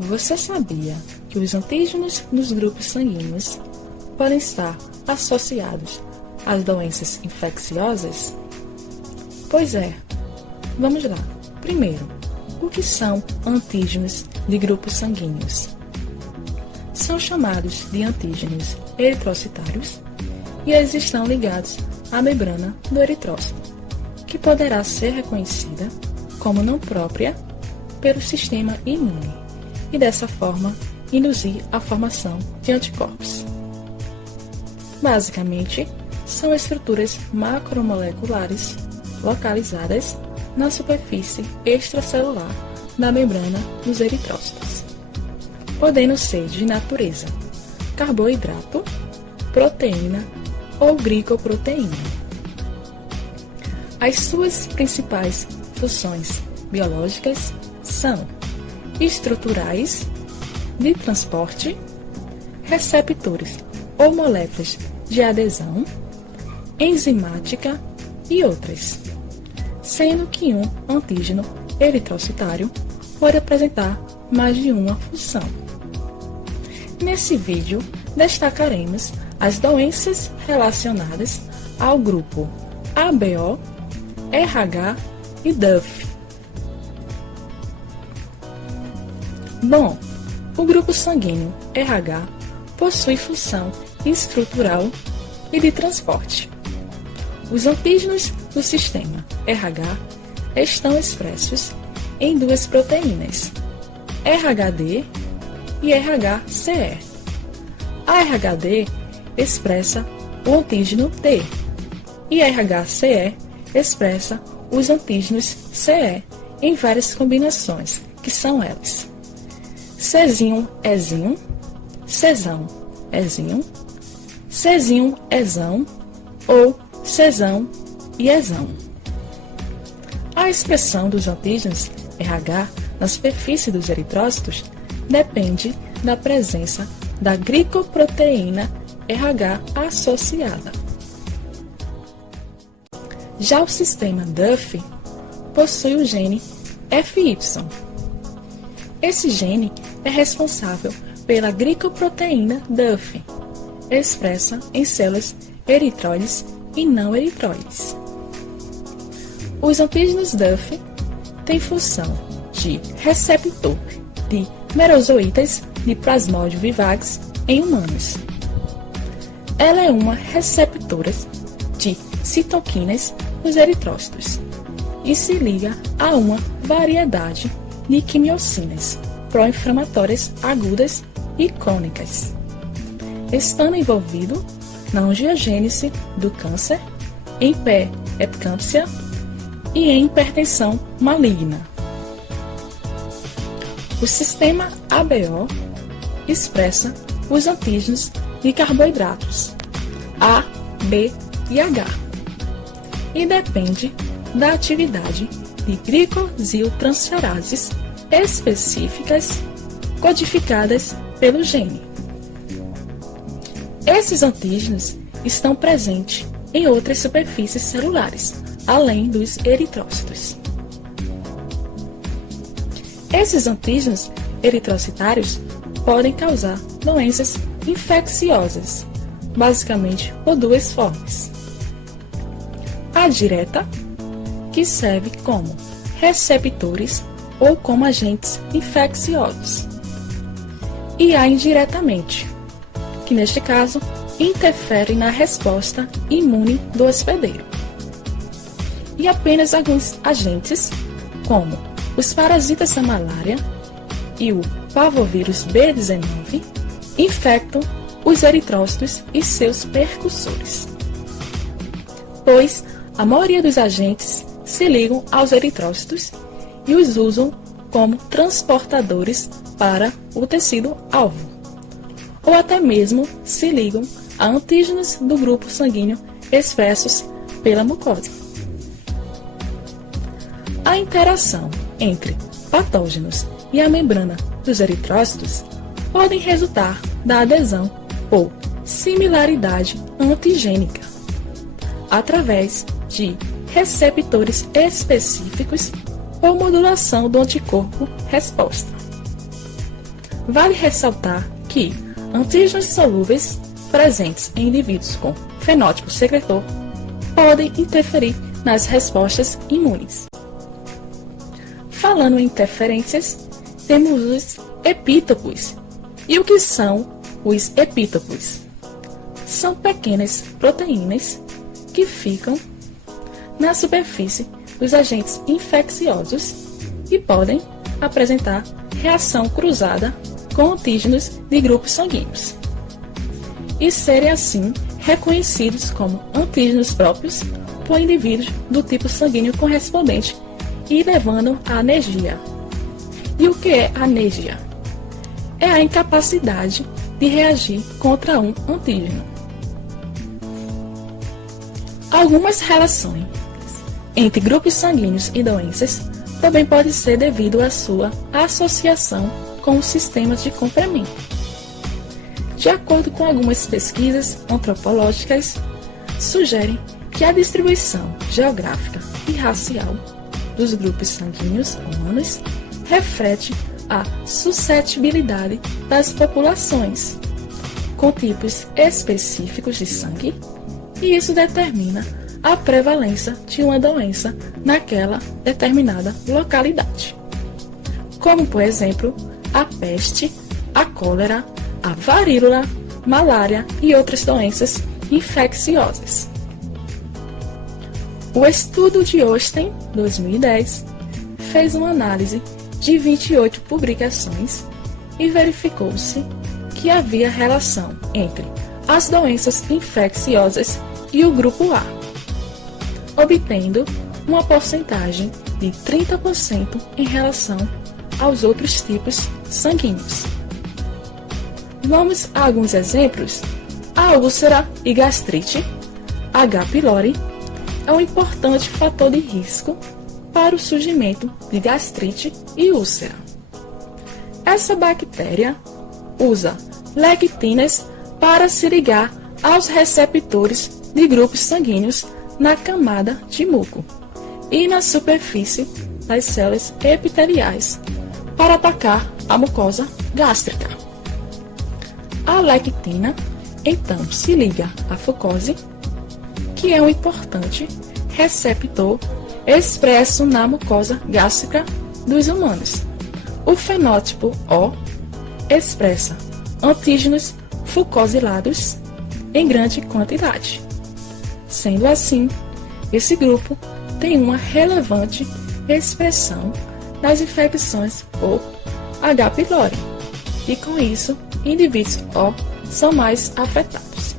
Você sabia que os antígenos nos grupos sanguíneos podem estar associados às doenças infecciosas? Pois é, vamos lá. Primeiro, o que são antígenos de grupos sanguíneos? São chamados de antígenos eritrocitários e eles estão ligados à membrana do eritrócito, que poderá ser reconhecida como não própria pelo sistema imune e, dessa forma, induzir a formação de anticorpos. Basicamente, são estruturas macromoleculares localizadas na superfície extracelular da membrana dos eritrócitos, podendo ser de natureza carboidrato, proteína ou glicoproteína. As suas principais funções biológicas são estruturais, de transporte, receptores ou moléculas de adesão, enzimática e outras, sendo que um antígeno eritrocitário pode apresentar mais de uma função. Nesse vídeo, destacaremos as doenças relacionadas ao grupo ABO, RH e DUF. Bom, o grupo sanguíneo RH possui função estrutural e de transporte. Os antígenos do sistema RH estão expressos em duas proteínas, RHD e RHCE. A RHD expressa o antígeno D e a RHCE expressa os antígenos CE em várias combinações, que são elas: Czinho-Ezinho, Czão-Ezinho, Czinho-Ezão ou Czão e Ezão. A expressão dos antígenos RH na superfície dos eritrócitos depende da presença da glicoproteína RH associada. Já o sistema DUF possui o gene FY. Esse gene é responsável pela glicoproteína DUF, expressa em células eritróides e não eritróides. Os antígenos DUF têm função de receptor de merozoítas de Plasmodium vivax em humanos. Ela é uma receptora de citoquinas nos eritrócitos e se liga a uma variedade de quimiocinas pró-inflamatórias agudas e crônicas, estando envolvido na angiogênese do câncer, em pré-eclâmpsia e em hipertensão maligna. O sistema ABO expressa os antígenos de carboidratos A, B e H e depende da atividade de glicosiltransferases específicas codificadas pelo gene. Esses antígenos estão presentes em outras superfícies celulares, além dos eritrócitos. Esses antígenos eritrocitários podem causar doenças infecciosas, basicamente por duas formas: a direta, que serve como receptores ou como agentes infecciosos, e a indiretamente, que neste caso interfere na resposta imune do hospedeiro. E apenas alguns agentes, como os parasitas da malária e o parvovírus B19, infectam os eritrócitos e seus percussores, pois a maioria dos agentes se ligam aos eritrócitos e os usam como transportadores para o tecido-alvo, ou até mesmo se ligam a antígenos do grupo sanguíneo expressos pela mucosa. A interação entre patógenos e a membrana dos eritrócitos podem resultar da adesão ou similaridade antigênica, através de receptores específicos ou modulação do anticorpo resposta. Vale ressaltar que antígenos solúveis presentes em indivíduos com fenótipo secretor podem interferir nas respostas imunes. Falando em interferências, temos os epítopos. E o que são os epítopos? São pequenas proteínas que ficam na superfície dos agentes infecciosos e podem apresentar reação cruzada com antígenos de grupos sanguíneos e serem assim reconhecidos como antígenos próprios por indivíduos do tipo sanguíneo correspondente e levando à anergia. E o que é anergia? É a incapacidade de reagir contra um antígeno. Algumas relações entre grupos sanguíneos e doenças também pode ser devido à sua associação com os sistemas de complemento. De acordo com algumas pesquisas antropológicas, sugerem que a distribuição geográfica e racial dos grupos sanguíneos humanos reflete a suscetibilidade das populações com tipos específicos de sangue, e isso determina a prevalência de uma doença naquela determinada localidade, como, por exemplo, a peste, a cólera, a varíola, malária e outras doenças infecciosas. O estudo de Osten, 2010, fez uma análise de 28 publicações e verificou-se que havia relação entre as doenças infecciosas e o grupo A, obtendo uma porcentagem de 30% em relação aos outros tipos sanguíneos. Vamos a alguns exemplos. A úlcera e gastrite, H. pylori, é um importante fator de risco para o surgimento de gastrite e úlcera. Essa bactéria usa lectinas para se ligar aos receptores de grupos sanguíneos na camada de muco e na superfície das células epiteliais para atacar a mucosa gástrica. A lectina, então, se liga à fucose, que é um importante receptor expresso na mucosa gástrica dos humanos. O fenótipo O expressa antígenos fucosilados em grande quantidade. Sendo assim, esse grupo tem uma relevante expressão nas infecções por H. pylori, e com isso, indivíduos O são mais afetados.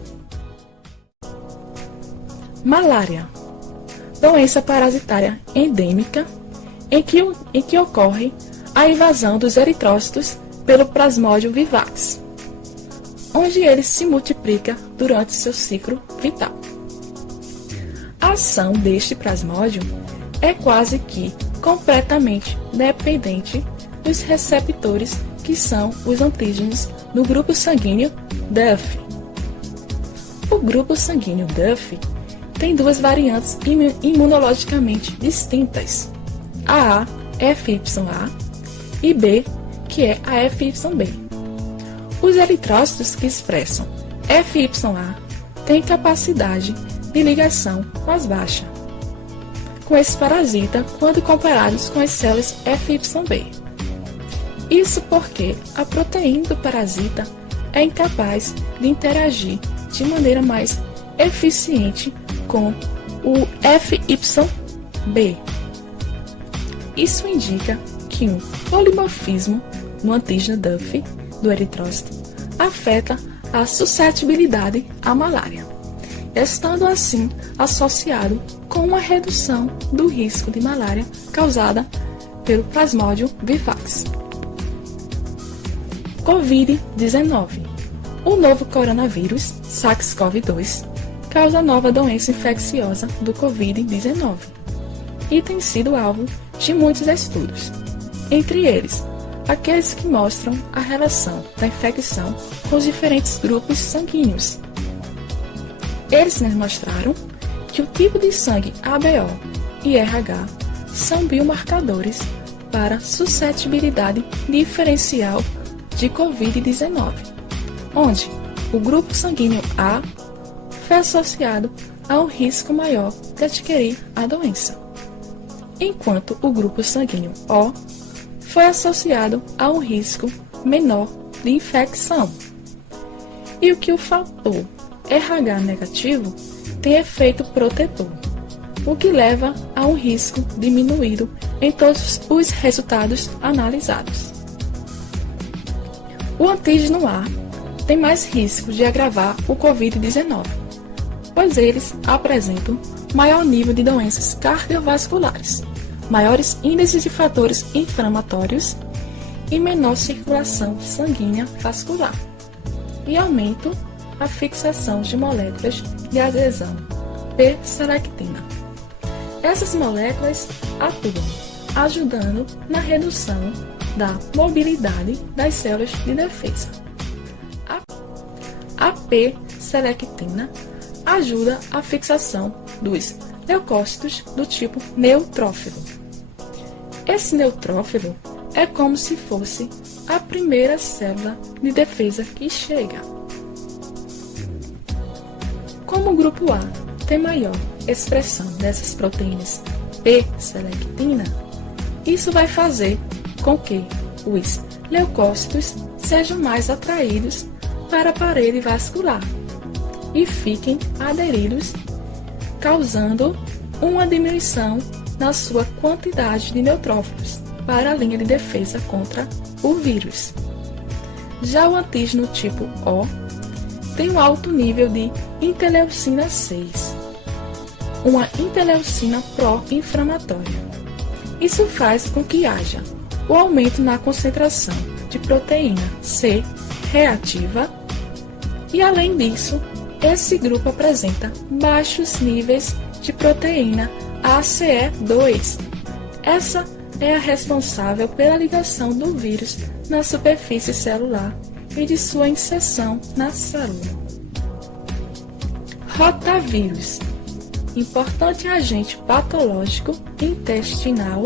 Malária, doença parasitária endêmica em que ocorre a invasão dos eritrócitos pelo Plasmodium vivax, onde ele se multiplica durante seu ciclo vital. A ação deste Plasmodium é quase que completamente dependente dos receptores que são os antígenos do grupo sanguíneo DUF. O grupo sanguíneo DUF tem duas variantes imunologicamente distintas, a FYA e B, que é a FYB. Os eritrócitos que expressam FYA têm capacidade de ligação mais baixa com esse parasita quando comparados com as células FYB. Isso porque a proteína do parasita é incapaz de interagir de maneira mais eficiente com o FYB. Isso indica que um polimorfismo no antígeno DUF do eritrócito afeta a suscetibilidade à malária, estando assim associado com uma redução do risco de malária causada pelo Plasmodium vivax. Covid-19. O novo coronavírus, SARS-CoV-2, causa nova doença infecciosa do Covid-19 e tem sido alvo de muitos estudos, entre eles aqueles que mostram a relação da infecção com os diferentes grupos sanguíneos. Eles nos mostraram que o tipo de sangue ABO e RH são biomarcadores para suscetibilidade diferencial de Covid-19, onde o grupo sanguíneo A foi associado a um risco maior de adquirir a doença, enquanto o grupo sanguíneo O foi associado a um risco menor de infecção. E o que o fator RH negativo tem efeito protetor, o que leva a um risco diminuído em todos os resultados analisados. O antígeno A tem mais risco de agravar o Covid-19, pois eles apresentam maior nível de doenças cardiovasculares, maiores índices de fatores inflamatórios e menor circulação sanguínea vascular, e aumento a fixação de moléculas de adesão P-selectina. Essas moléculas atuam ajudando na redução da mobilidade das células de defesa. A P-selectina ajuda a fixação dos leucócitos do tipo neutrófilo. Esse neutrófilo é como se fosse a primeira célula de defesa que chega. Como o grupo A tem maior expressão dessas proteínas P-selectina, isso vai fazer com que os leucócitos sejam mais atraídos para a parede vascular e fiquem aderidos, causando uma diminuição na sua quantidade de neutrófilos para a linha de defesa contra o vírus. Já o antígeno tipo O tem um alto nível de interleucina 6, uma interleucina pró-inflamatória. Isso faz com que haja o aumento na concentração de proteína C reativa e, além disso, esse grupo apresenta baixos níveis de proteína ACE2. Essa é a responsável pela ligação do vírus na superfície celular e de sua inserção na célula. Rotavírus, importante agente patológico intestinal,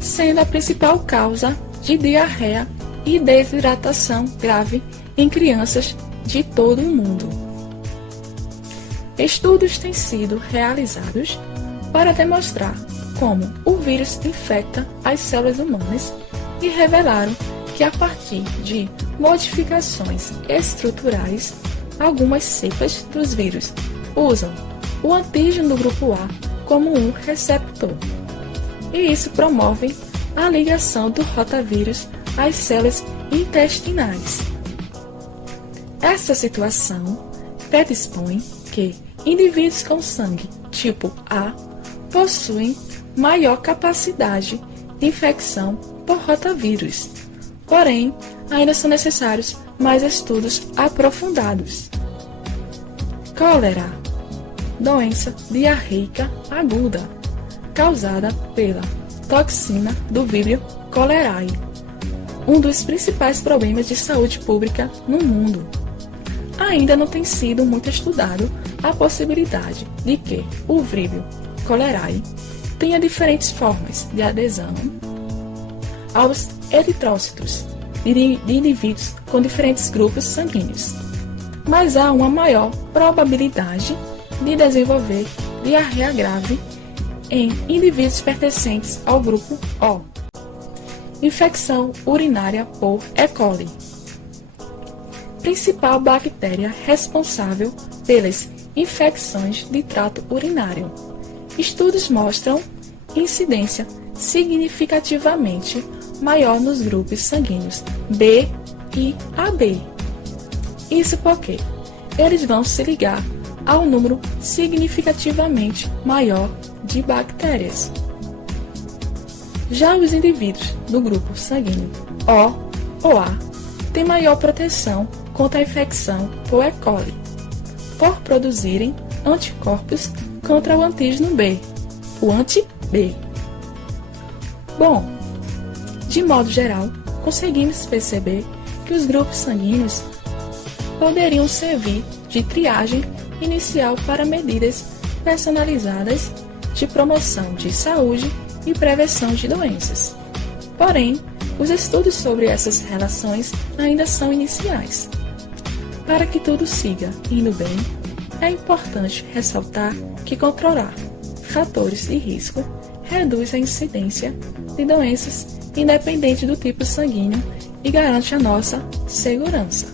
sendo a principal causa de diarreia e desidratação grave em crianças de todo o mundo. Estudos têm sido realizados para demonstrar como o vírus infecta as células humanas e revelaram que, a partir de modificações estruturais, algumas cepas dos vírus usam o antígeno do grupo A como um receptor. E isso promove a ligação do rotavírus às células intestinais. Essa situação predispõe que indivíduos com sangue tipo A possuem maior capacidade de infecção por rotavírus. Porém, ainda são necessários mais estudos aprofundados. Cólera, doença diarreica aguda, causada pela toxina do Vibrio cholerae, um dos principais problemas de saúde pública no mundo. Ainda não tem sido muito estudado a possibilidade de que o Vibrio cholerae tenha diferentes formas de adesão aos eritrócitos de indivíduos com diferentes grupos sanguíneos, mas há uma maior probabilidade de desenvolver diarreia grave em indivíduos pertencentes ao grupo O. Infecção urinária por E. coli, principal bactéria responsável pelas infecções de trato urinário. Estudos mostram incidência significativamente maior nos grupos sanguíneos B e AB. Isso porque eles vão se ligar a um número significativamente maior de bactérias. Já os indivíduos do grupo sanguíneo O ou A têm maior proteção contra a infecção por E. coli, por produzirem anticorpos contra o antígeno B, o anti-B. Bom, de modo geral, conseguimos perceber que os grupos sanguíneos poderiam servir de triagem inicial para medidas personalizadas de promoção de saúde e prevenção de doenças. Porém, Os estudos sobre essas relações ainda são iniciais. Para que tudo siga indo bem, é importante ressaltar que controlar fatores de risco reduz a incidência de doenças independente do tipo sanguíneo e garante a nossa segurança.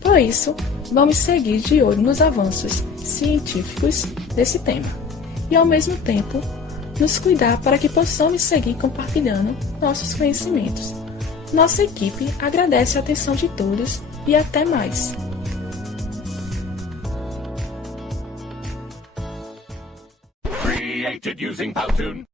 Por isso, vamos seguir de olho nos avanços científicos desse tema e, ao mesmo tempo, nos cuidar para que possamos seguir compartilhando nossos conhecimentos. Nossa equipe agradece a atenção de todos e até mais! Created using Powtoon.